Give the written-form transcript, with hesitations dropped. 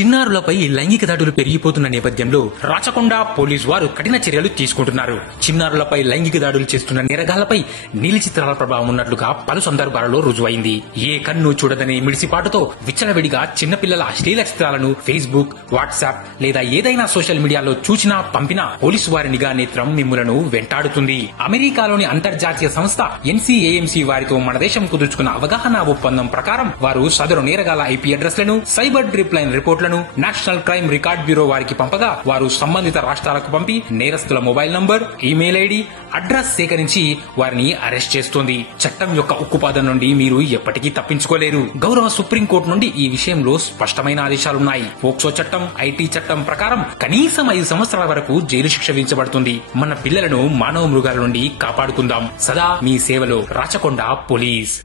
చిన్నారులపై లైంగిక దాడులు పెరిగిపోతున్న నేపథ్యంలో రాచకొండ పోలీసు వారు కఠిన చర్యలు తీసుకుంటున్నారు. చిన్నారులపై లైంగిక దాడులు చేస్తున్న నేరగాళ్లపై నీలి చిత్రాల ప్రభావం ఉన్నట్లుగా పలు సందర్భాలలో రుజువైంది. ఏ కన్ను చూడదనే మిడిసిపాటుతో విచ్చలవిడిగా చిన్నపిల్లల అశ్లీల చిత్రాలను ఫేస్బుక్, వాట్సాప్ లేదా ఏదైనా సోషల్ మీడియాలో చూసినా పంపినా పోలీసు వారి నిఘా నేత్రం మిమ్ములను వెంటాడుతుంది. అమెరికాలోని అంతర్జాతీయ సంస్థ NCAMC వారితో మన దేశం కుదుర్చుకున్న అవగాహన ఒప్పందం ప్రకారం వారు సదరు నేరగాళ్ల IP అడ్రస్లను, సైబర్ డ్రిప్ లైన్ రిపోర్ట్లను నేషనల్ క్రైమ్ రికార్డ్ బ్యూరో వారికి పంపగా వారు సంబంధిత రాష్ట్రాలకు పంపి నేరస్తుల mobile number, email ID, address సేకరించి వారిని అరెస్ట్ చేస్తోంది. చట్టం యొక్క ఉక్కుపాదం నుండి మీరు ఎప్పటికీ తప్పించుకోలేరు. గౌరవ సుప్రీంకోర్టు నుండి ఈ విషయంలో స్పష్టమైన ఆదేశాలున్నాయి. పోక్సో చట్టం, IT చట్టం ప్రకారం కనీసం 5 సంవత్సరాల వరకు జైలు శిక్ష విధించబడుతుంది. మన పిల్లలను మానవ మృగాల నుండి కాపాడుకుందాం. సదా మీ సేవలో రాచకొండ పోలీస్.